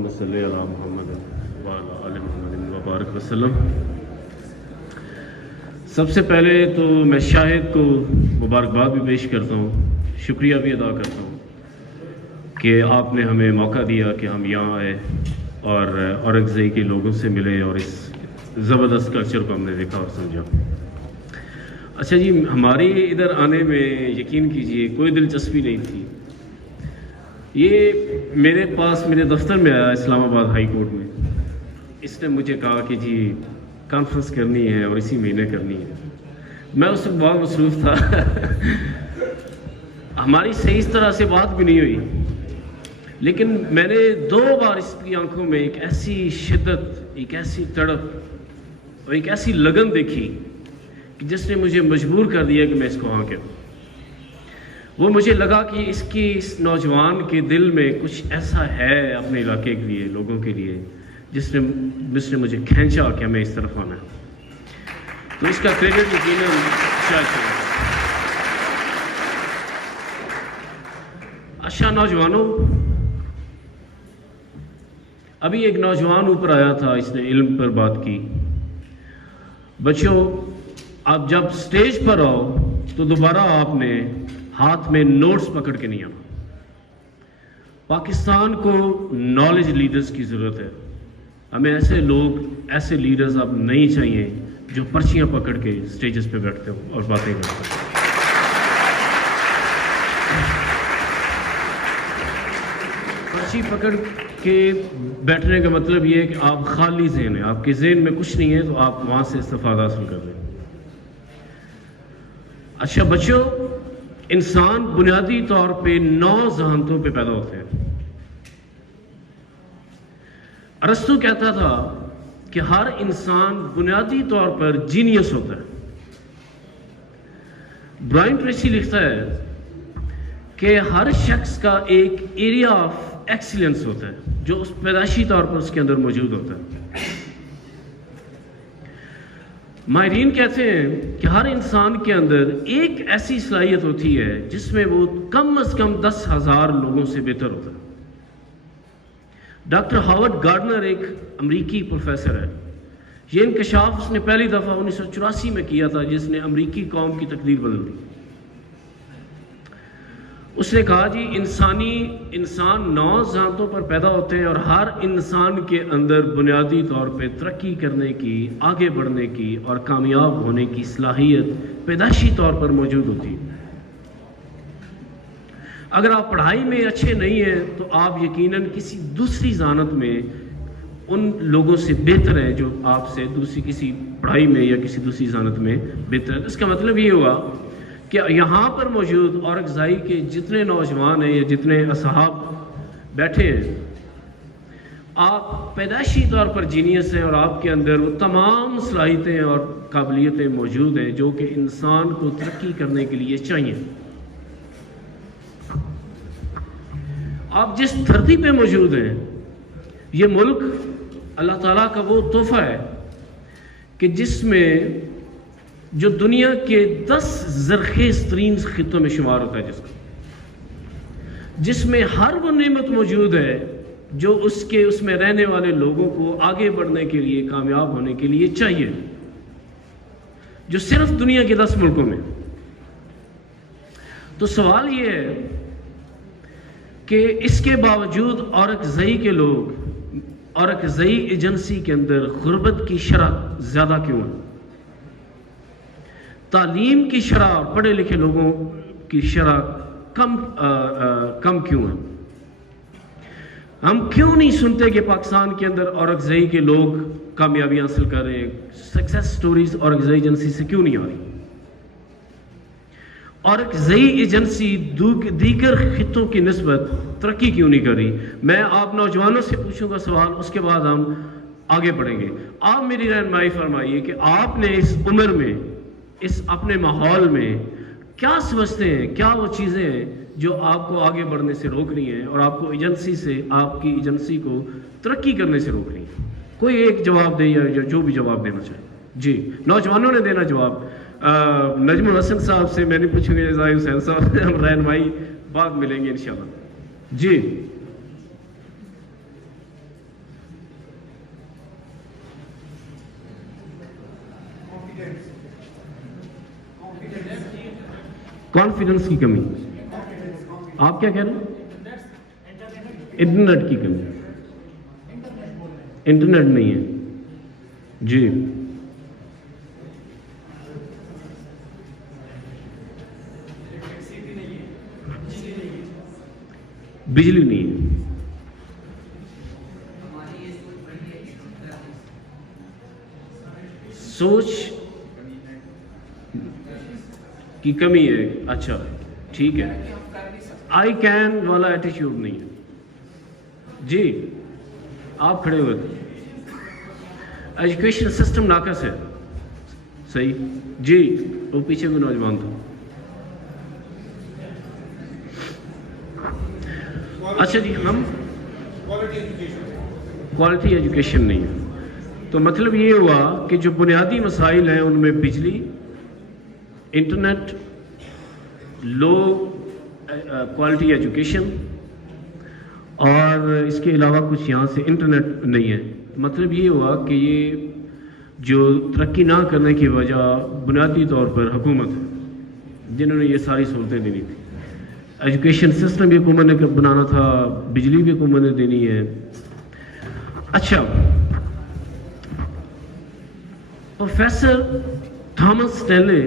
اللہم صلی علی محمد وعلی آل محمد وبارک وسلم۔ سب سے پہلے تو میں شاہد کو مبارکباد بھی پیش کرتا ہوں، شکریہ بھی ادا کرتا ہوں کہ آپ نے ہمیں موقع دیا کہ ہم یہاں آئے اور اورنگزئی کے لوگوں سے ملے اور اس زبردست کلچر کو ہم نے دیکھا اور سمجھا۔ اچھا جی، ہماری ادھر آنے میں یقین کیجئے کوئی دلچسپی نہیں تھی۔ یہ میرے پاس میرے دفتر میں آیا اسلام آباد ہائی کورٹ میں، اس نے مجھے کہا کہ جی کانفرنس کرنی ہے اور اسی مہینے کرنی ہے۔ میں اس وقت بہت مصروف تھا ہماری صحیح اس طرح سے بات بھی نہیں ہوئی، لیکن میں نے 2 بار اس کی آنکھوں میں ایک ایسی شدت، ایک ایسی تڑپ اور ایک ایسی لگن دیکھی کہ جس نے مجھے مجبور کر دیا کہ میں اس کو ہاں کہوں۔ وہ مجھے لگا کہ اس نوجوان کے دل میں کچھ ایسا ہے اپنے علاقے کے لیے، لوگوں کے لیے، جس نے مجھے کھینچا کہ ہمیں اس طرف آنا ہے۔ تو اس کا کریڈٹ یقیناً چاہیے۔ اچھا نوجوانوں، ابھی ایک نوجوان اوپر آیا تھا، اس نے علم پر بات کی۔ بچوں، آپ جب سٹیج پر آؤ تو دوبارہ آپ نے ہاتھ میں نوٹس پکڑ کے نہیں آنا۔ پاکستان کو نالج لیڈرز کی ضرورت ہے۔ ہمیں ایسے لوگ، ایسے لیڈرز اب نہیں چاہیے جو پرچیاں پکڑ کے سٹیجز پہ بیٹھتے ہو اور باتیں کرتے ہو۔ پرچی پکڑ کے بیٹھنے کا مطلب یہ ہے کہ آپ خالی ذہن ہیں، آپ کے ذہن میں کچھ نہیں ہے، تو آپ وہاں سے استفادہ حاصل کر لیں۔ اچھا بچوں، انسان بنیادی طور پہ 9 ذہانتوں پہ پیدا ہوتے ہیں۔ ارسطو کہتا تھا کہ ہر انسان بنیادی طور پر جینیس ہوتا ہے۔ برائن ٹریسی لکھتا ہے کہ ہر شخص کا ایک ایریا آف ایکسیلنس ہوتا ہے جو اس پیدائشی طور پر اس کے اندر موجود ہوتا ہے۔ ماہرین کہتے ہیں کہ ہر انسان کے اندر ایک ایسی صلاحیت ہوتی ہے جس میں وہ کم از کم 10,000 لوگوں سے بہتر ہوتا ہے۔ ڈاکٹر ہاورڈ گارڈنر ایک امریکی پروفیسر ہے۔ یہ انکشاف اس نے پہلی دفعہ 1984 میں کیا تھا، جس نے امریکی قوم کی تقدیر بدل دی۔ اس نے کہا جی انسان 9 ذہانتوں پر پیدا ہوتے ہیں اور ہر انسان کے اندر بنیادی طور پہ ترقی کرنے کی، آگے بڑھنے کی اور کامیاب ہونے کی صلاحیت پیدائشی طور پر موجود ہوتی ہے۔ اگر آپ پڑھائی میں اچھے نہیں ہیں تو آپ یقیناً کسی دوسری ذہانت میں ان لوگوں سے بہتر ہیں جو آپ سے کسی پڑھائی میں یا کسی دوسری ذہانت میں بہتر ہے۔ اس کا مطلب یہ ہوا کہ یہاں پر موجود اورنگزئی کے جتنے نوجوان ہیں یا جتنے اصحاب بیٹھے ہیں، آپ پیدائشی طور پر جینیس ہیں اور آپ کے اندر وہ تمام صلاحیتیں اور قابلیتیں موجود ہیں جو کہ انسان کو ترقی کرنے کے لیے چاہیے۔ آپ جس دھرتی پہ موجود ہیں، یہ ملک اللہ تعالیٰ کا وہ تحفہ ہے کہ جس میں جو دنیا کے 10 زرخیز ترین خطوں میں شمار ہوتا ہے، جس میں ہر وہ نعمت موجود ہے جو اس میں رہنے والے لوگوں کو آگے بڑھنے کے لیے، کامیاب ہونے کے لیے چاہیے، جو صرف دنیا کے 10 ملکوں میں۔ تو سوال یہ ہے کہ اس کے باوجود اورنگزئی کے لوگ، اورنگزئی ایجنسی کے اندر غربت کی شرح زیادہ کیوں ہے؟ تعلیم کی شرح، پڑھے لکھے لوگوں کی شرح کم کیوں ہے؟ ہم کیوں نہیں سنتے کہ پاکستان کے اندر اورنگزئی کے لوگ کامیابی حاصل کر رہے ہیں؟ سکسیس سٹوریز اورنگزئی ایجنسی سے کیوں نہیں آ رہی؟ اورنگزئی ایجنسی دیگر خطوں کی نسبت ترقی کیوں نہیں کر رہی؟ میں آپ نوجوانوں سے پوچھوں گا سوال، اس کے بعد ہم آگے بڑھیں گے۔ آپ میری رہنمائی فرمائیے کہ آپ نے اس عمر میں، اس اپنے ماحول میں کیا سمجھتے ہیں، کیا وہ چیزیں ہیں جو آپ کو آگے بڑھنے سے روک رہی ہیں اور آپ کو آپ کی ایجنسی کو ترقی کرنے سے روک رہی ہیں؟ کوئی ایک جواب دے یا جو بھی جواب دینا چاہے۔ جی، نوجوانوں نے دینا جواب۔ نجم الحسن صاحب سے میں نہیں پوچھوں گا، ظاہر حسین صاحب سے ہم رہنمائی بعد ملیں گے انشاءاللہ۔ جی کانفیڈنس کی کمی. آپ کیا کہہ رہے ہیں؟ انٹرنیٹ کی کمی. انٹرنیٹ نہیں ہے جی. بجلی نہیں ہے. سوچ کی کمی ہے. اچھا ٹھیک ہے. آئی کین والا ایٹیچیوڈ نہیں ہے جی. آپ کھڑے ہوئے تھے. ایجوکیشن سسٹم ناقص ہے. صحیح جی. وہ پیچھے کوئی نوجوان تھا. اچھا جی. ہم کوالٹی ایجوکیشن نہیں ہے. تو مطلب یہ ہوا کہ جو بنیادی مسائل ہیں ان میں بجلی, انٹرنیٹ, لو کوالٹی ایجوکیشن, اور اس کے علاوہ کچھ یہاں سے انٹرنیٹ نہیں ہے. مطلب یہ ہوا کہ یہ جو ترقی نہ کرنے کی وجہ بنیادی طور پر حکومت ہے, جنہوں نے یہ ساری سہولتیں دینی تھی. ایجوکیشن سسٹم بھی حکومت نے بنانا تھا, بجلی بھی حکومت نے دینی ہے. اچھا, پروفیسر تھامس اسٹینلے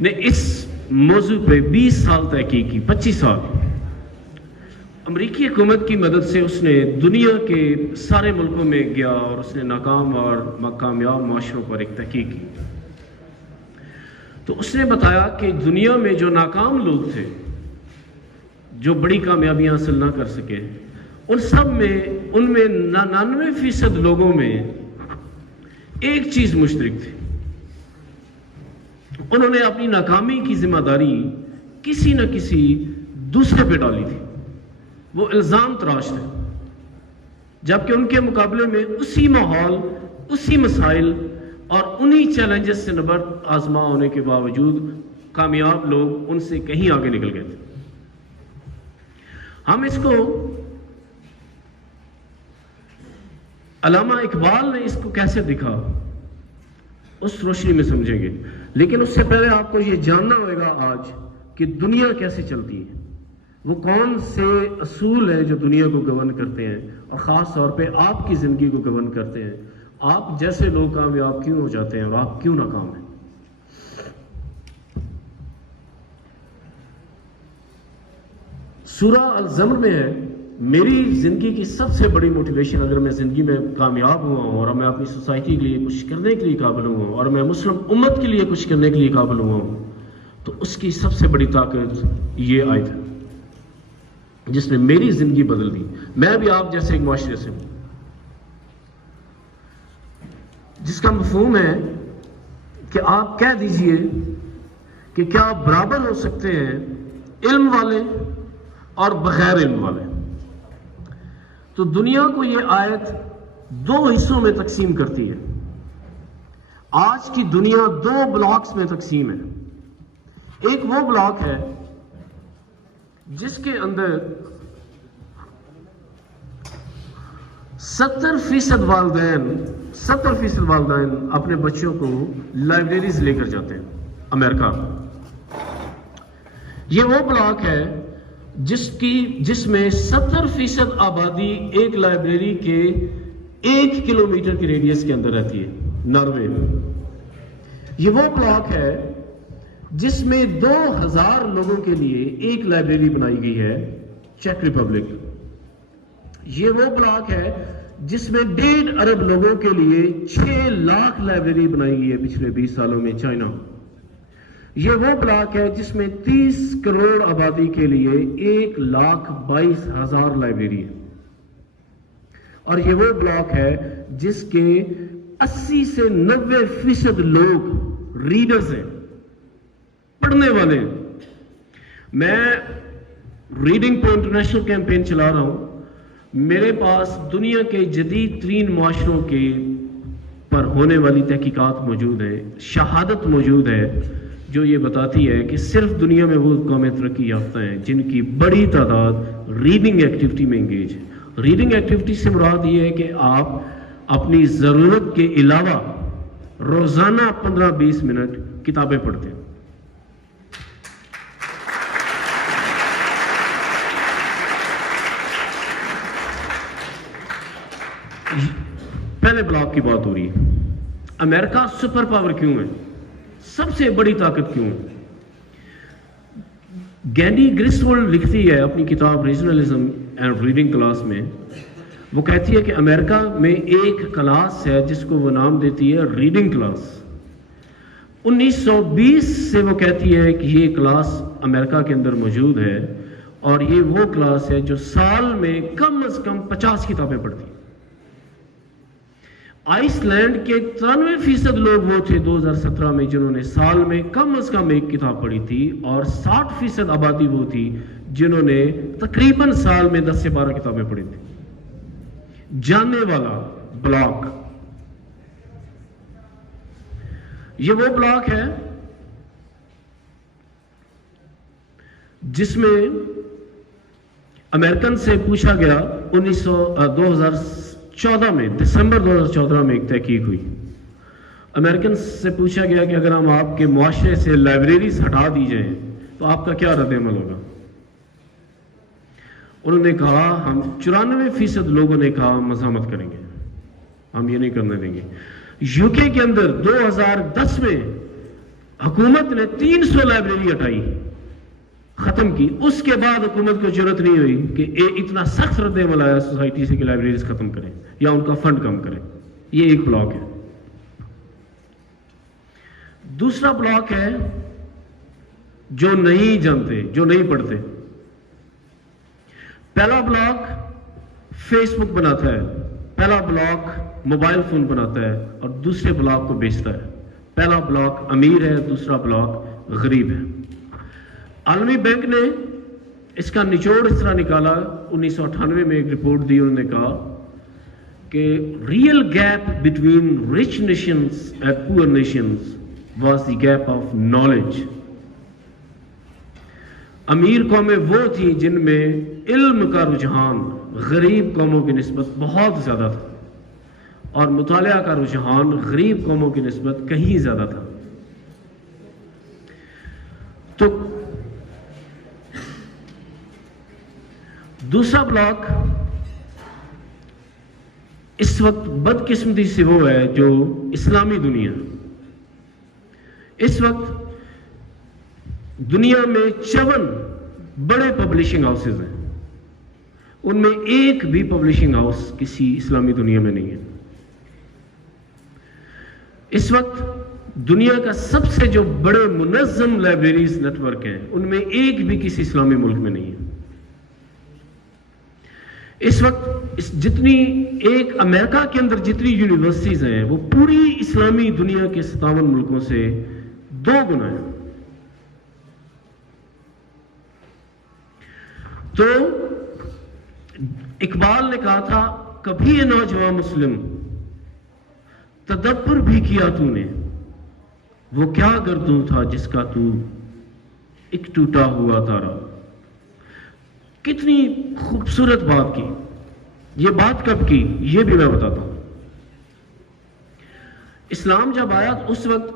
نے اس موضوع پہ 20 سال تحقیق کی. 25 سال. امریکی حکومت کی مدد سے اس نے دنیا کے سارے ملکوں میں گیا اور اس نے ناکام اور کامیاب معاشروں پر ایک تحقیق کی. تو اس نے بتایا کہ دنیا میں جو ناکام لوگ تھے, جو بڑی کامیابیاں حاصل نہ کر سکے, ان سب میں, ان میں 99% لوگوں میں ایک چیز مشترک تھی. انہوں نے اپنی ناکامی کی ذمہ داری کسی نہ کسی دوسرے پہ ڈالی تھی. وہ الزام تراش تھے, جبکہ ان کے مقابلے میں اسی ماحول, اسی مسائل اور انہی چیلنجز سے نبرد آزما ہونے کے باوجود کامیاب لوگ ان سے کہیں آگے نکل گئے تھے. ہم اس کو, علامہ اقبال نے اس کو کیسے دکھا اس روشنی میں سمجھیں گے. لیکن اس سے پہلے آپ کو یہ جاننا ہوئے گا آج کہ دنیا کیسے چلتی ہے, وہ کون سے اصول ہیں جو دنیا کو گورن کرتے ہیں, اور خاص طور پہ آپ کی زندگی کو گورن کرتے ہیں. آپ جیسے لوگ کامیاب کیوں ہو جاتے ہیں اور آپ کیوں ناکام ہیں. سورہ الزمر میں ہے, میری زندگی کی سب سے بڑی موٹیویشن, اگر میں زندگی میں کامیاب ہوا ہوں اور میں اپنی سوسائٹی کے لیے کچھ کرنے کے لیے قابل ہوا ہوں اور میں مسلم امت کے لیے کچھ کرنے کے لیے قابل ہوا ہوں, تو اس کی سب سے بڑی طاقت یہ آیت ہے جس نے میری زندگی بدل دی. میں بھی آپ جیسے ایک معاشرے سے ہوں جس کا مفہوم ہے کہ آپ کہہ دیجئے کہ کیا آپ برابر ہو سکتے ہیں علم والے اور بغیر علم والے. تو دنیا کو یہ آیت 2 حصوں میں تقسیم کرتی ہے. آج کی دنیا 2 بلاکس میں تقسیم ہے. ایک وہ بلاک ہے جس کے اندر 70% والدین اپنے بچوں کو لائبریریز لے کر جاتے ہیں. امریکہ یہ وہ بلاک ہے جس میں 70% آبادی ایک لائبریری کے 1 کلومیٹر کی ریڈیس کے اندر رہتی ہے. ناروے. یہ وہ بلاک ہے جس میں 2000 لوگوں کے لیے ایک لائبریری بنائی گئی ہے, چیک ریپبلک. یہ وہ بلاک ہے جس میں 1.5 ارب لوگوں کے لیے 6 لاکھ لائبریری بنائی گئی ہے پچھلے 20 سالوں میں, چائنا. یہ وہ بلاک ہے جس میں 30 کروڑ آبادی کے لیے 1,22,000 لائبریری ہے. اور یہ وہ بلاک ہے جس کے 80 سے 90% لوگ ریڈرز ہیں, پڑھنے والے ہیں. میں ریڈنگ پہ انٹرنیشنل کیمپین چلا رہا ہوں. میرے پاس دنیا کے جدید ترین معاشروں کے پر ہونے والی تحقیقات موجود ہیں, شہادت موجود ہے جو یہ بتاتی ہے کہ صرف دنیا میں وہ قومیں ترقی یافتہ ہیں جن کی بڑی تعداد ریڈنگ ایکٹیویٹی میں انگیج ہے. ریڈنگ ایکٹیویٹی سے مراد یہ ہے کہ آپ اپنی ضرورت کے علاوہ روزانہ 15-20 منٹ کتابیں پڑھتے ہیں. پہلے بلاک کی بات ہو رہی ہے، امریکہ سپر پاور کیوں ہے، سب سے بڑی طاقت کیوں ہے؟ گینڈی گرسولڈ لکھتی ہے اپنی کتاب ریجنلزم اینڈ ریڈنگ کلاس میں، وہ کہتی ہے کہ امریکہ میں ایک کلاس ہے جس کو وہ نام دیتی ہے ریڈنگ کلاس۔ 1920 سے وہ کہتی ہے کہ یہ کلاس امریکہ کے اندر موجود ہے، اور یہ وہ کلاس ہے جو سال میں کم از کم 50 کتابیں پڑھتی ہے۔ آئس لینڈ کے 93% لوگ وہ تھے 2017 میں جنہوں نے سال میں کم از کم ایک کتاب پڑھی تھی، اور 60% آبادی وہ تھی جنہوں نے تقریباً سال میں 10 سے 12 کتابیں پڑھی تھی۔ جاننے والا بلاک، یہ وہ بلاک ہے جس میں امریکن سے پوچھا گیا 2014 میں، دسمبر 2014 میں ایک تحقیق ہوئی، امریکن سے پوچھا گیا کہ اگر ہم آپ کے معاشرے سے لائبریریز ہٹا دی جائیں تو آپ کا کیا رد عمل ہوگا؟ انہوں نے کہا، ہم 94% لوگوں نے کہا ہم مزاحمت کریں گے، ہم یہ نہیں کرنے دیں گے۔ یو کے کے اندر 2010 میں حکومت نے 300 لائبریری ہٹائی، ختم کی، اس کے بعد حکومت کو ضرورت نہیں ہوئی کہ اتنا سخت رد عمل آیا سوسائٹی سے کہ لائبریریز ختم کریں یا ان کا فنڈ کم کریں۔ یہ ایک بلاک ہے۔ دوسرا بلاک ہے جو نہیں جانتے، جو نہیں پڑھتے۔ پہلا بلاک فیس بک بناتا ہے، پہلا بلاک موبائل فون بناتا ہے، اور دوسرے بلاک کو بیچتا ہے۔ پہلا بلاک امیر ہے، دوسرا بلاک غریب ہے۔ عالمی بینک نے اس کا نچوڑ اس طرح نکالا، 1998 میں ایک رپورٹ دی، انہوں نے کہا کہ real gap between rich nations and poor nations was the gap of knowledge. امیر قومیں وہ تھیں جن میں علم کا رجحان غریب قوموں کی نسبت بہت زیادہ تھا، اور مطالعہ کا رجحان غریب قوموں کی نسبت کہیں زیادہ تھا۔ تو دوسرا بلاک اس وقت بدقسمتی سے وہ ہے جو اسلامی دنیا، اس وقت دنیا میں 54 بڑے پبلشنگ ہاؤسز ہیں، ان میں ایک بھی پبلشنگ ہاؤس کسی اسلامی دنیا میں نہیں ہے۔ اس وقت دنیا کا سب سے جو بڑے منظم لائبریریز نیٹ ورک ہیں، ان میں ایک بھی کسی اسلامی ملک میں نہیں ہے۔ اس وقت جتنی ایک امریکہ کے اندر جتنی یونیورسٹیز ہیں وہ پوری اسلامی دنیا کے 57 ملکوں سے 2 گنا ہے۔ تو اقبال نے کہا تھا، کبھی یہ نوجوان مسلم تدبر بھی کیا تو نے، وہ کیا گردوں تھا جس کا تو ایک ٹوٹا ہوا تارا۔ کتنی خوبصورت بات کی، یہ بات کب کی یہ بھی میں بتاتا ہوں۔ اسلام جب آیا اس وقت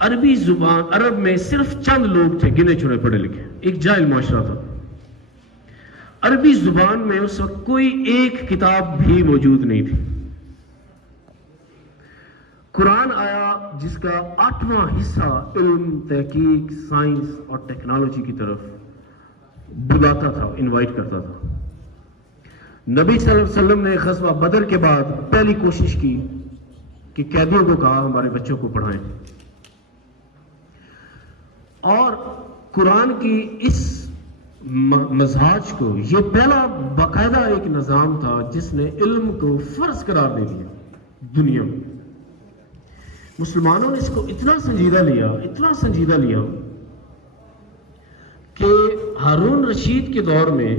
عربی زبان، عرب میں صرف چند لوگ تھے گنے چنے پڑھے لکھے، ایک جاہل معاشرہ تھا۔ عربی زبان میں اس وقت کوئی ایک کتاب بھی موجود نہیں تھی۔ قرآن آیا جس کا 8واں حصہ علم، تحقیق، سائنس اور ٹیکنالوجی کی طرف بلاتا تھا، انوائٹ کرتا تھا۔ نبی صلی اللہ علیہ وسلم نے غزوہ بدر کے بعد پہلی کوشش کی کہ قیدیوں کو کہا ہمارے بچوں کو پڑھائیں، اور قرآن کی اس مزاج کو، یہ پہلا باقاعدہ ایک نظام تھا جس نے علم کو فرض قرار دے دیا دنیا میں۔ مسلمانوں نے اس کو اتنا سنجیدہ لیا کہ ہارون رشید کے دور میں،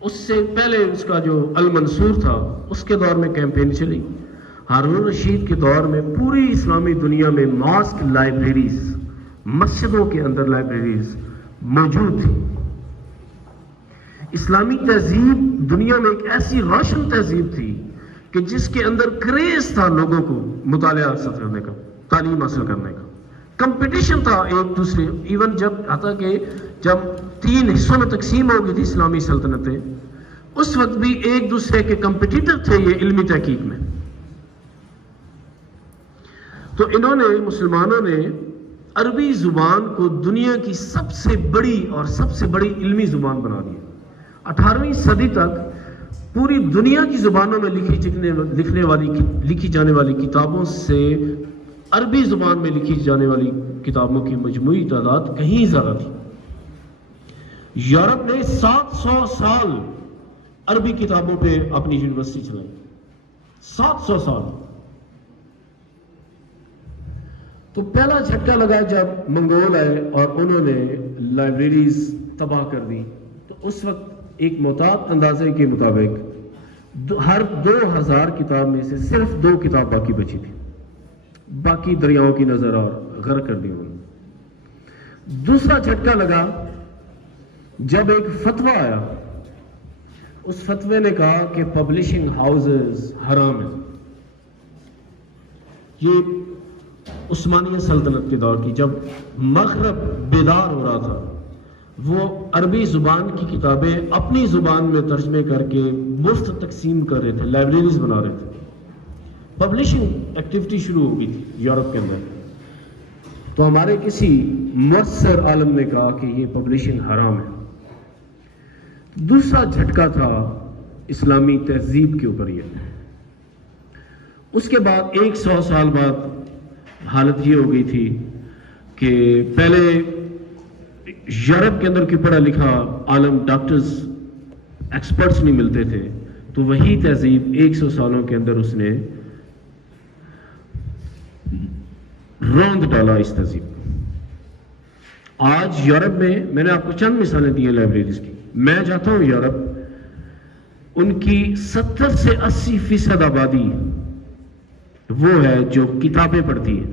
اس سے پہلے اس کا جو المنصور تھا اس کے دور میں کیمپین چلی، ہارون رشید کے دور میں پوری اسلامی دنیا میں ماسک لائبریریز، مسجدوں کے اندر لائبریریز موجود تھی۔ اسلامی تہذیب دنیا میں ایک ایسی روشن تہذیب تھی کہ جس کے اندر کریز تھا لوگوں کو مطالعہ حاصل کرنے کا، تعلیم حاصل کرنے کا، کمپٹیشن تھا ایک دوسرے، ایون جب آتا کہ جب 3 حصوں میں تقسیم ہو گئی تھی اسلامی سلطنتیں، اس وقت بھی ایک دوسرے کے کمپٹیٹر تھے یہ علمی تحقیق میں. تو انہوں نے مسلمانوں نے عربی زبان کو دنیا کی سب سے بڑی اور سب سے بڑی علمی زبان بنا دی. 18ویں صدی تک پوری دنیا کی زبانوں میں لکھی جانے والی کتابوں سے عربی زبان میں لکھی جانے والی کتابوں کی مجموعی تعداد کہیں زیادہ تھی. یورپ نے 700 سال عربی کتابوں پہ اپنی یونیورسٹی چلائی. 700 سال. تو پہلا جھٹکا لگا جب منگول آئے اور انہوں نے لائبریریز تباہ کر دی. تو اس وقت ایک محتاط اندازے کے مطابق ہر 2000 کتاب میں سے صرف 2 کتاب باقی بچی تھی. باقی دریاؤں کی نظر اور غرق کر دی انہوں نے. دوسرا جھٹکا لگا جب ایک فتویٰ آیا. اس فتوے نے کہا کہ پبلشنگ ہاؤسز حرام ہیں. یہ عثمانیہ سلطنت کے دور کی جب مغرب بیدار ہو رہا تھا، وہ عربی زبان کی کتابیں اپنی زبان میں ترجمے کر کے مفت تقسیم کر رہے تھے، لائبریریز بنا رہے تھے. پبلشنگ ایکٹیویٹی شروع ہو گئی تھی یورپ کے اندر. تو ہمارے کسی مؤثر عالم نے کہا کہ یہ پبلشنگ حرام ہے. دوسرا جھٹکا تھا اسلامی تہذیب کے اوپر. یہ اس کے بعد 100 سال بعد حالت یہ ہو گئی تھی کہ پہلے یورپ کے اندر کی پڑھا لکھا عالم، ڈاکٹرز، ایکسپرٹس نہیں ملتے تھے. تو وہی تہذیب 100 سالوں کے اندر اس نے روند ڈالا اس تہذیب کو. آج یورپ میں نے آپ کو چند مثالیں دی ہیں لائبریریز کی. میں جاتا ہوں یورپ، ان کی 70 سے 80% آبادی وہ ہے جو کتابیں پڑھتی ہے.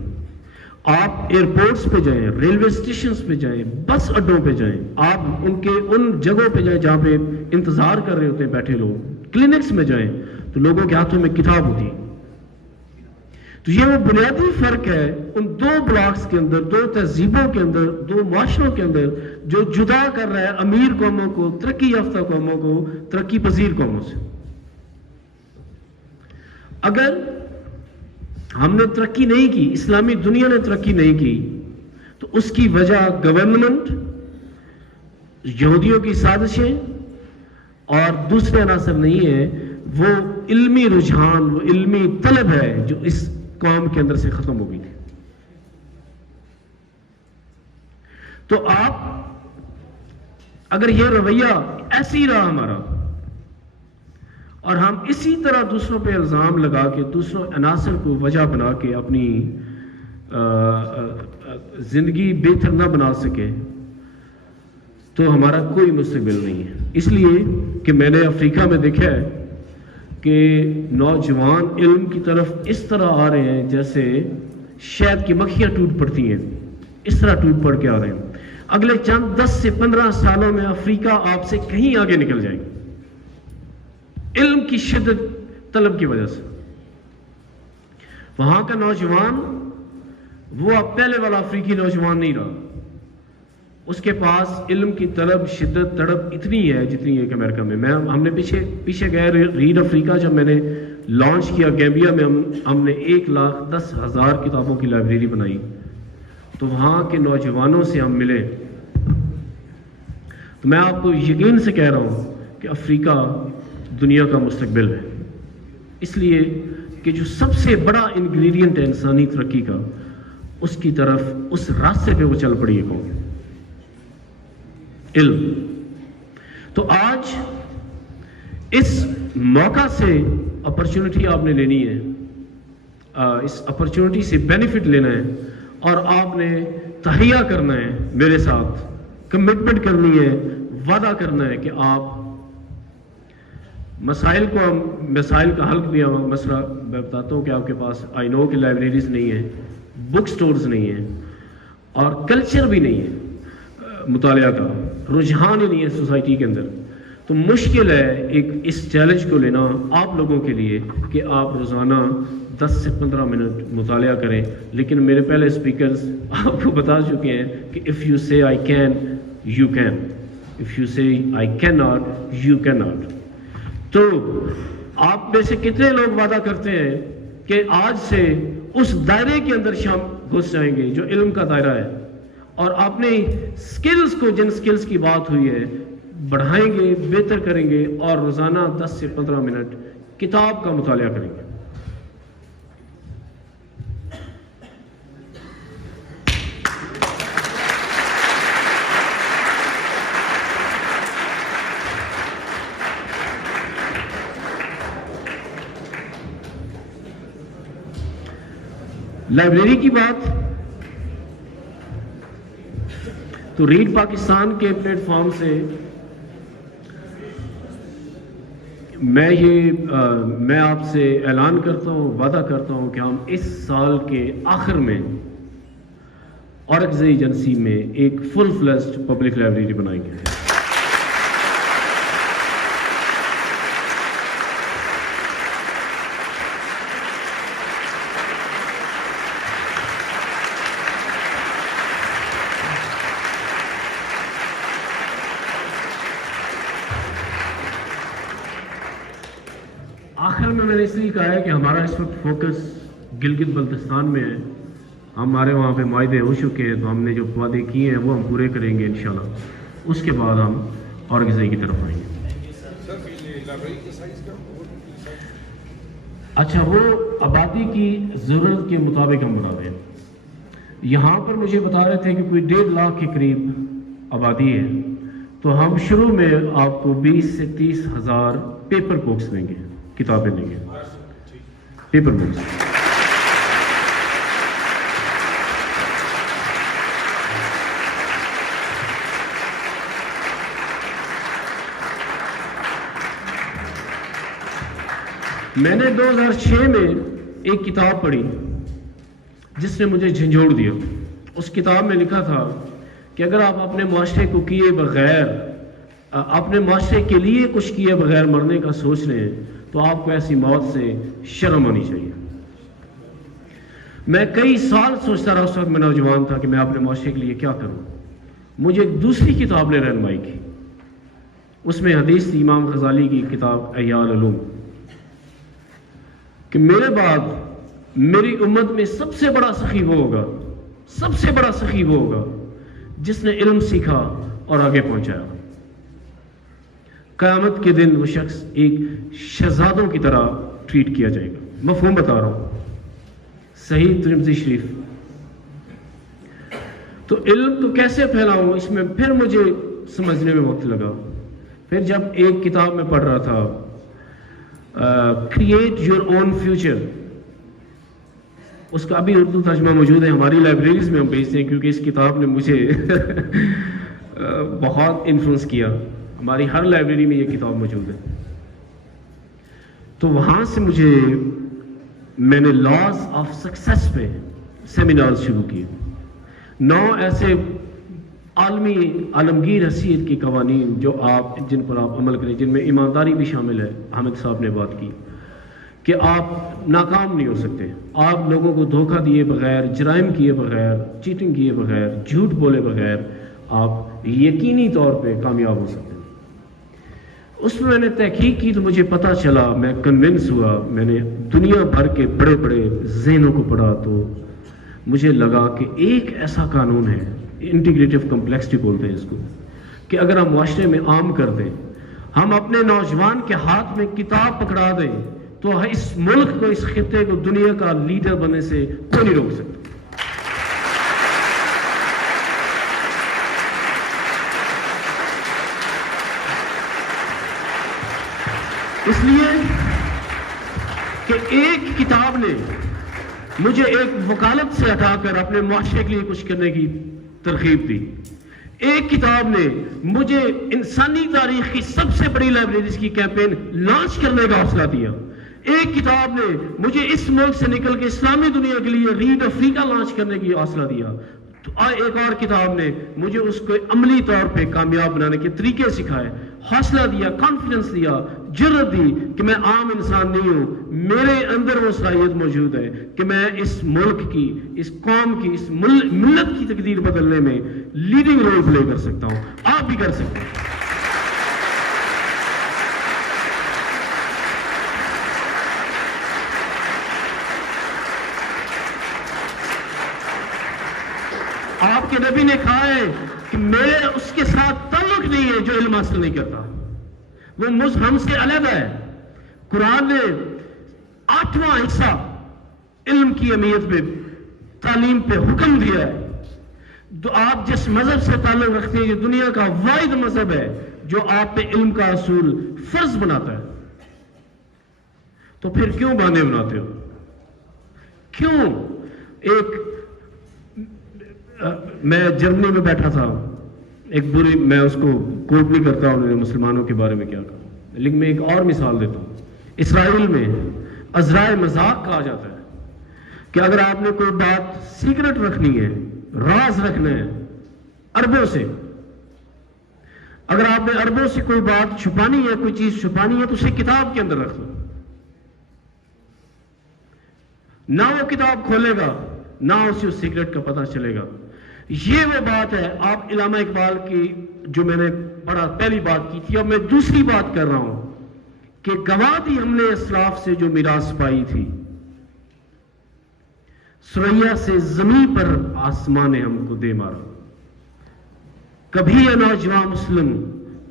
آپ ایئرپورٹس پہ جائیں، ریلوے اسٹیشنز پہ جائیں، بس اڈوں پہ جائیں، آپ ان جگہوں پہ جائیں جہاں پہ انتظار کر رہے ہوتے ہیں بیٹھے لوگ، کلینکس میں جائیں تو لوگوں کے ہاتھوں میں کتاب ہوتی ہے. تو یہ وہ بنیادی فرق ہے ان 2 بلاکس کے اندر، 2 تہذیبوں کے اندر، 2 معاشروں کے اندر، جو جدا کر رہا ہے امیر قوموں کو، ترقی یافتہ قوموں کو ترقی پذیر قوموں سے. اگر ہم نے ترقی نہیں کی، اسلامی دنیا نے ترقی نہیں کی، تو اس کی وجہ گورنمنٹ، یہودیوں کی سازشیں اور دوسرے عناصر نہیں ہے. وہ علمی رجحان، وہ علمی طلب ہے جو اس قوم کے اندر سے ختم ہو گئی تھی. تو آپ اگر یہ رویہ ایسی رہا ہمارا، اور ہم اسی طرح دوسروں پہ الزام لگا کے دوسروں عناصر کو وجہ بنا کے اپنی زندگی بہتر نہ بنا سکے، تو ہمارا کوئی مستقبل نہیں ہے. اس لیے کہ میں نے افریقہ میں دیکھا ہے کہ نوجوان علم کی طرف اس طرح آ رہے ہیں جیسے شہد کی مکھیاں ٹوٹ پڑتی ہیں، اس طرح ٹوٹ پڑ کے آ رہے ہیں. اگلے چند 10 سے 15 سالوں میں افریقہ آپ سے کہیں آگے نکل جائے گا علم کی شدت طلب کی وجہ سے. وہاں کا نوجوان وہ اب پہلے والا افریقی نوجوان نہیں رہا. اس کے پاس علم کی طلب، شدت، تڑپ اتنی ہے جتنی ہے کہ امریکہ میں ہم نے پیچھے گئے ریڈ افریقہ جب میں نے لانچ کیا گیمبیا میں، ہم نے 1,10,000 کتابوں کی لائبریری بنائی. تو وہاں کے نوجوانوں سے ہم ملے. تو میں آپ کو یقین سے کہہ رہا ہوں کہ افریقہ دنیا کا مستقبل ہے. اس لیے کہ جو سب سے بڑا انگریڈینٹ ہے انسانی ترقی کا، اس کی طرف، اس راستے پہ وہ چل پڑی ہے قوم، علم. تو آج اس موقع سے اپرچونٹی آپ نے لینی ہے، اس اپرچونٹی سے بینیفٹ لینا ہے، اور آپ نے تہیہ کرنا ہے، میرے ساتھ کمٹمنٹ کرنی ہے، وعدہ کرنا ہے کہ آپ مسائل کا حل بھی. مسئلہ میں بتاتا ہوں کہ آپ کے پاس آئی نو کہ لائبریریز نہیں ہیں، بک سٹورز نہیں ہیں، اور کلچر بھی نہیں ہے مطالعہ کا، رجحان ہی نہیں ہے سوسائٹی کے اندر. تو مشکل ہے اس چیلنج کو لینا آپ لوگوں کے لیے کہ آپ روزانہ 10 سے 15 منٹ مطالعہ کریں. لیکن میرے پہلے اسپیکرز آپ کو بتا چکے ہیں کہ if you say I can, you can. If you say I cannot, you cannot. تو آپ میں سے کتنے لوگ وعدہ کرتے ہیں کہ آج سے اس دائرے کے اندر شام گھس جائیں گے جو علم کا دائرہ ہے، اور اپنے سکلز کو، جن سکلز کی بات ہوئی ہے، بڑھائیں گے، بہتر کریں گے، اور روزانہ 10 سے 15 منٹ کتاب کا مطالعہ کریں گے؟ لائبریری کی بات تو ریڈ پاکستان کے پلیٹ فارم سے میں آپ سے اعلان کرتا ہوں، وعدہ کرتا ہوں کہ ہم اس سال کے آخر میں اورنگزئی ایجنسی میں ایک فل فلیجڈ پبلک لائبریری بنائیں گے۔ آخر میں نے اس لیے کہا ہے کہ ہمارا اس وقت فوکس گلگت بلتستان میں ہے، ہمارے وہاں پہ معاہدے ہو چکے ہیں، تو ہم نے جو وعدے کیے ہیں وہ ہم پورے کریں گے انشاءاللہ۔ اس کے بعد ہم اورنگزئی کی طرف آئیں گے۔ اچھا، وہ آبادی کی ضرورت کے مطابق ہم بنا دیں۔ یہاں پر مجھے بتا رہے تھے کہ کوئی 1.5 لاکھ کے قریب آبادی ہے، تو ہم شروع میں آپ کو 20 سے 30 ہزار پیپر بکس دیں گے، کتابیں دیں گے، پیپر بکس۔ میں نے 2006 میں ایک کتاب پڑھی جس نے مجھے جھنجھوڑ دیا۔ اس کتاب میں لکھا تھا کہ اگر آپ اپنے معاشرے کو کیے بغیر، اپنے معاشرے کے لیے کچھ کیے بغیر مرنے کا سوچ رہے ہیں تو آپ کو ایسی موت سے شرم ہونی چاہیے۔ میں کئی سال سوچتا رہا، اس وقت میں نوجوان تھا، کہ میں اپنے معاشرے کے لیے کیا کروں۔ مجھے ایک دوسری کتاب نے رہنمائی کی، اس میں حدیث تھی، امام غزالی کی کتاب احیاء العلوم، کہ میرے بعد میری امت میں سب سے بڑا سخی وہ ہوگا، سب سے بڑا سخی وہ ہوگا جس نے علم سیکھا اور آگے پہنچایا۔ قیامت کے دن وہ شخص ایک شہزادوں کی طرح ٹریٹ کیا جائے گا۔ مفہوم بتا رہا ہوں، صحیح ترمذی شریف۔ تو علم تو کیسے پھیلاؤں، اس میں پھر مجھے سمجھنے میں وقت لگا۔ پھر جب ایک کتاب میں پڑھ رہا تھا، کریٹ یور اون فیوچر، اس کا ابھی اردو ترجمہ موجود ہے، ہماری لائبریریز میں ہم بھیجتے ہیں، کیونکہ اس کتاب نے مجھے بہت انفلوئنس کیا۔ ہماری ہر لائبریری میں یہ کتاب موجود ہے۔ تو وہاں سے میں نے لاز آف سکسیس پہ سیمینارز شروع کیے۔ 9 ایسے عالمگیر حیثیت کی قوانین جن پر آپ عمل کریں، جن میں ایمانداری بھی شامل ہے۔ حامد صاحب نے بات کی کہ آپ ناکام نہیں ہو سکتے، آپ لوگوں کو دھوکہ دیے بغیر، جرائم کیے بغیر، چیٹنگ کیے بغیر، جھوٹ بولے بغیر آپ یقینی طور پہ کامیاب ہو سکتے ہیں۔ اس میں نے تحقیق کی تو مجھے پتہ چلا، میں کنونس ہوا، میں نے دنیا بھر کے بڑے بڑے ذہنوں کو پڑھا، تو مجھے لگا کہ ایک ایسا قانون ہے، انٹیگریٹو کمپلیکسٹی بولتے ہیں اس کو، کہ اگر ہم معاشرے میں عام کر دیں، ہم اپنے نوجوان کے ہاتھ میں کتاب پکڑا دیں، تو اس ملک کو، اس خطے کو دنیا کا لیڈر بننے سے کوئی نہیں روک سکتا۔ اس لیے کہ ایک کتاب نے مجھے ایک وکالت سے ہٹا کر اپنے معاشرے کے لیے کچھ کرنے کی ترغیب دی۔ ایک کتاب نے مجھے انسانی تاریخ کی سب سے بڑی لائبریریز کی کیمپین لانچ کرنے کا حوصلہ دیا۔ ایک کتاب نے مجھے اس ملک سے نکل کے اسلامی دنیا کے لیے ریڈ افریقہ لانچ کرنے کی حوصلہ دیا۔ تو ایک اور کتاب نے مجھے اس کو عملی طور پہ کامیاب بنانے کے طریقے سکھائے، حوصلہ دیا، کانفیڈنس دیا، جرأت دی کہ میں عام انسان نہیں ہوں، میرے اندر وہ صلاحیت موجود ہے کہ میں اس ملک کی، اس قوم کی، اس ملت کی تقدیر بدلنے میں لیڈنگ رول پلے کر سکتا ہوں۔ آپ بھی کر سکتے ہیں۔ آپ کے نبی نے کہا ہے کہ میرے اس کے ساتھ تعلق نہیں ہے جو علم حاصل نہیں کرتا، وہ مجھ ہم سے علیحدہ ہے۔ قرآن نے 8واں حصہ علم کی اہمیت پہ، تعلیم پہ حکم دیا ہے۔ تو آپ جس مذہب سے تعلق رکھتے ہیں، یہ دنیا کا واحد مذہب ہے جو آپ پہ علم کا اصول فرض بناتا ہے، تو پھر کیوں بہانے بناتے ہو؟ کیوں؟ میں جرمنی میں بیٹھا تھا، ایک بری، میں اس کو کوٹ نہیں کرتا انہوں نے مسلمانوں کے بارے میں کیا کہا، لیکن میں ایک اور مثال دیتا ہوں۔ اسرائیل میں عذرائے مذاق کہا جاتا ہے کہ اگر آپ نے کوئی بات سیکرٹ رکھنی ہے، راز رکھنا ہے عربوں سے، اگر آپ نے عربوں سے کوئی بات چھپانی ہے، کوئی چیز چھپانی ہے، تو اسے کتاب کے اندر رکھ دو، نہ وہ کتاب کھولے گا، نہ اسے اس سیکرٹ کا پتہ چلے گا۔ یہ وہ بات ہے، آپ علامہ اقبال کی جو میں نے پڑھا پہلی بات کی تھی، اب میں دوسری بات کر رہا ہوں کہ گواہ دی ہم نے اسلاف سے جو میراث پائی تھی، سریا سے زمین پر آسمان نے ہم کو دے مارا، کبھی اے نوجوان مسلم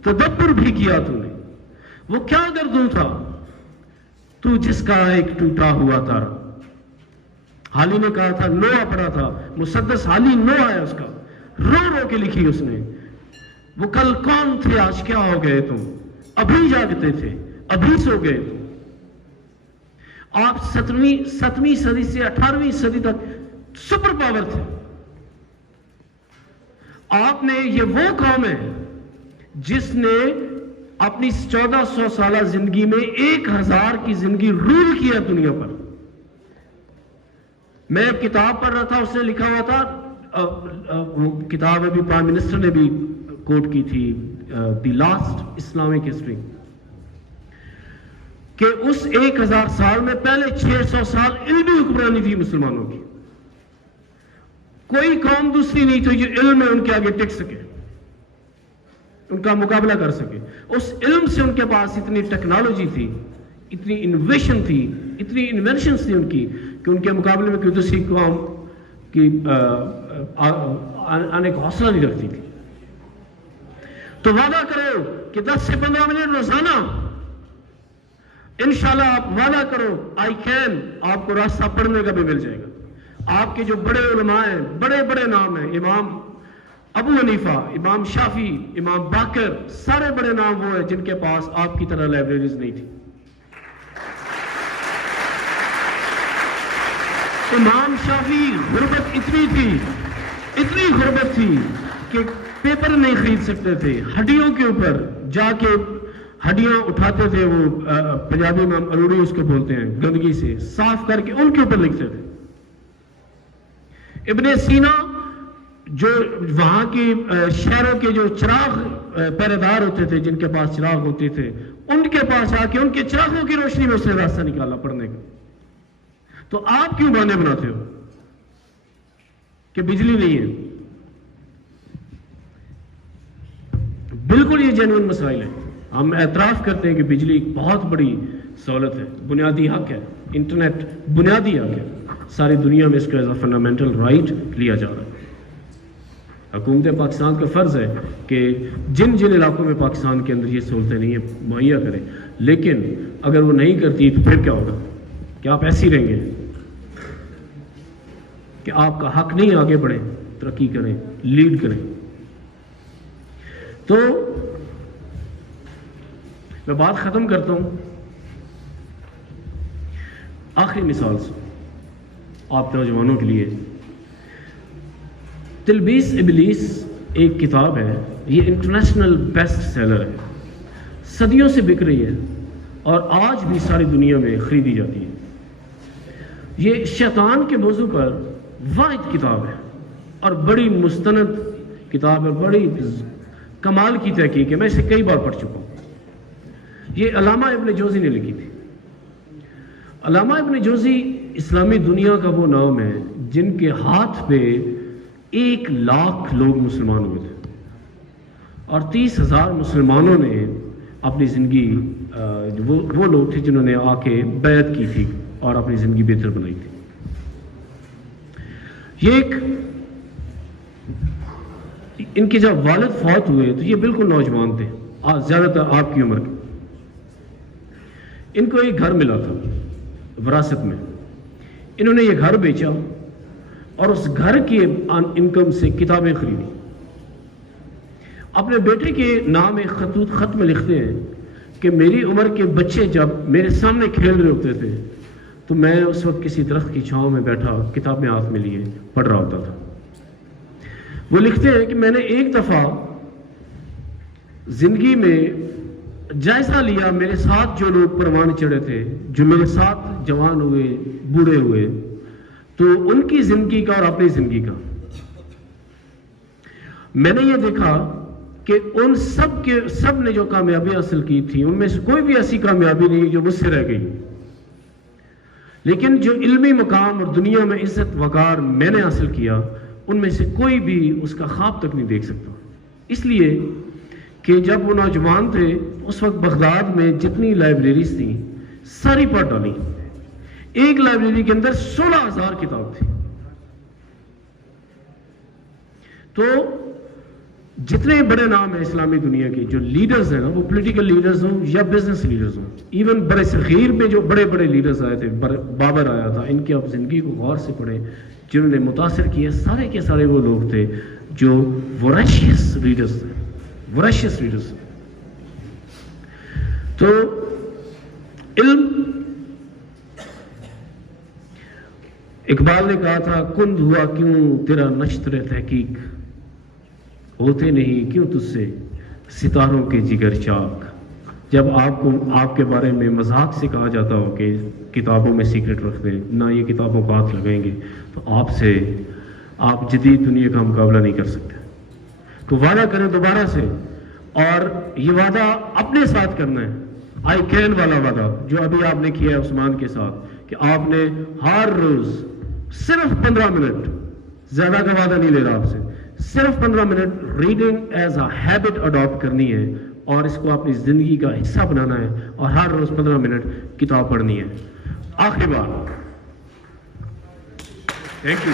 تدبر بھی کیا تو نے، وہ کیا گردوں تھا تو جس کا ایک ٹوٹا ہوا تارا۔ حالی نے کہا تھا، نوحہ پڑھا تھا، مسدس حالی نوحہ ہے اس کا، رو رو کے لکھی اس نے، وہ کل کون تھے آج کیا ہو گئے تم، ابھی جاگتے تھے ابھی سو گئے تم۔ آپ 7ویں صدی سے 18ویں صدی تک سپر پاور تھے۔ آپ نے، یہ وہ قوم ہے جس نے اپنی 1400 سالہ زندگی میں 1000 کی زندگی رول کیا دنیا پر۔ میں ایک کتاب پڑھ رہا تھا، اس نے لکھا ہوا تھا، وہ کتاب ابھی پرائم منسٹر نے بھی کوٹ کی تھی، دی لاسٹ اسلامک ہسٹری، کہ اس 1000 سال میں پہلے 600 سال علمی حکمرانی تھی مسلمانوں کی، کوئی قوم دوسری نہیں تھی جو علم میں ان کے آگے ٹک سکے، ان کا مقابلہ کر سکے۔ اس علم سے ان کے پاس اتنی ٹیکنالوجی تھی، اتنی انویشن تھی، اتنی انوینشنز تھی ان کی، کہ ان کے مقابلے میں کوئی دوسری قوم کی آنے کا حوصلہ نہیں رکھتی تھی۔ تو وعدہ کرو کہ 10 سے 15 منٹ روزانہ انشاءاللہ آپ وعدہ کرو، آئی کین، آپ کو راستہ پڑھنے کا بھی مل جائے گا۔ آپ کے جو بڑے علماء ہیں، بڑے بڑے نام ہیں، امام ابو حنیفہ، امام شافعی، امام باقر، سارے بڑے نام وہ ہیں جن کے پاس آپ کی طرح لائبریریز نہیں تھی۔ امام شافعی غربت اتنی غربت تھی کہ پیپر نہیں خرید سکتے تھے، ہڈیوں کے اوپر جا کے ہڈیاں اٹھاتے تھے، وہ پنجابی میں اروڑی اس کو بولتے ہیں، گندگی سے صاف کر کے ان کے اوپر لکھتے تھے۔ ابن سینا جو وہاں کی شہروں کے جو چراغ پہرے دار ہوتے تھے، جن کے پاس چراغ ہوتے تھے، ان کے پاس آ کے ان کے چراغوں کی روشنی میں اس نے راستہ نکالا پڑھنے کا۔ تو آپ کیوں بہانے بناتے ہو کہ بجلی نہیں ہے؟ بالکل یہ جینوئن مسائل ہے، ہم اعتراف کرتے ہیں کہ بجلی ایک بہت بڑی سہولت ہے، بنیادی حق ہے، انٹرنیٹ بنیادی حق ہے، ساری دنیا میں اس کو ایز اے فنڈامنٹل رائٹ لیا جا رہا ہے۔ حکومت پاکستان کا فرض ہے کہ جن علاقوں میں پاکستان کے اندر یہ سہولتیں نہیں ہیں مہیا کریں، لیکن اگر وہ نہیں کرتی تو پھر کیا ہوگا؟ کہ آپ ایسے ہی رہیں گے کہ آپ کا حق نہیں آگے بڑھیں، ترقی کریں، لیڈ کریں؟ تو میں بات ختم کرتا ہوں آخری مثال سے آپ نوجوانوں کے لیے۔ تلبیس ابلیس ایک کتاب ہے، یہ انٹرنیشنل بیسٹ سیلر ہے، صدیوں سے بک رہی ہے اور آج بھی ساری دنیا میں خریدی جاتی ہے۔ یہ شیطان کے موضوع پر واحد کتاب ہے اور بڑی مستند کتاب ہے، بڑی کمال کی تحقیق ہے، میں اسے کئی بار پڑھ چکا ہوں۔ یہ علامہ ابن جوزی نے لکھی تھی۔ علامہ ابن جوزی اسلامی دنیا کا وہ نام ہے جن کے ہاتھ پہ 1,00,000 لوگ مسلمان ہوئے تھے اور 30,000 مسلمانوں نے اپنی زندگی، وہ لوگ تھے جنہوں نے آ کے بیعت کی تھی اور اپنی زندگی بہتر بنائی تھی۔ یہ ایک ان کے جب والد فوت ہوئے تو یہ بالکل نوجوان تھے، زیادہ تر آپ کی عمر کے. ان کو ایک گھر ملا تھا وراثت میں. انہوں نے یہ گھر بیچا اور اس گھر کی انکم سے کتابیں خریدی. اپنے بیٹے کے نام ایک خط میں لکھتے ہیں کہ میری عمر کے بچے جب میرے سامنے کھیل رہے ہوتے تھے تو میں اس وقت کسی درخت کی چھاؤں میں بیٹھا کتابیں ہاتھ میں لیے پڑھ رہا ہوتا تھا. وہ لکھتے ہیں کہ میں نے ایک دفعہ زندگی میں جائزہ لیا، میرے ساتھ جو لوگ پروان چڑھے تھے، جو میرے ساتھ جوان ہوئے، بوڑھے ہوئے، تو ان کی زندگی کا اور اپنی زندگی کا میں نے یہ دیکھا کہ ان سب نے جو کامیابی حاصل کی تھی ان میں سے کوئی بھی ایسی کامیابی نہیں جو مجھ سے رہ گئی. لیکن جو علمی مقام اور دنیا میں عزت وقار میں نے حاصل کیا ان میں سے کوئی بھی اس کا خواب تک نہیں دیکھ سکتا. اس لیے کہ جب وہ نوجوان تھے اس وقت بغداد میں جتنی لائبریریز تھیں ساری پڑھ ڈالی. ایک لائبریری کے اندر 16,000 کتاب تھی. تو جتنے بڑے نام ہیں اسلامی دنیا کے جو لیڈرز ہیں نا، وہ پولیٹیکل لیڈرز ہوں یا بزنس لیڈرز ہوں، ایون برے صغیر میں جو بڑے بڑے لیڈرز آئے تھے، بابر آیا تھا، ان کی آپ زندگی کو غور سے پڑھیں جنہوں نے متاثر کیا، سارے کے سارے وہ لوگ تھے جو وریشیس لیڈرز تھے. وریشیس لیڈرز. تو علم، اقبال نے کہا تھا کند ہوا کیوں تیرا نشتر تحقیق، ہوتے نہیں کیوں تجھ سے ستاروں کے جگر چاک. جب آپ کے بارے میں مذاق سے کہا جاتا ہو کہ کتابوں میں سیکرٹ رکھ دیں، نہ یہ کتابوں کو ہاتھ لگائیں گے، تو آپ جدید دنیا کا مقابلہ نہیں کر سکتے. تو وعدہ کریں دوبارہ سے، اور یہ وعدہ اپنے ساتھ کرنا ہے، آئی کین والا وعدہ جو ابھی آپ نے کیا ہے عثمان کے ساتھ، کہ آپ نے ہر روز صرف 15 منٹ، زیادہ کا وعدہ نہیں لے رہا آپ سے، صرف 15 منٹ reading as a habit adopt کرنی ہے اور اس کو اپنی زندگی کا حصہ بنانا ہے، اور ہر روز 15 منٹ کتاب پڑھنی ہے. آخری بار تھینک یو.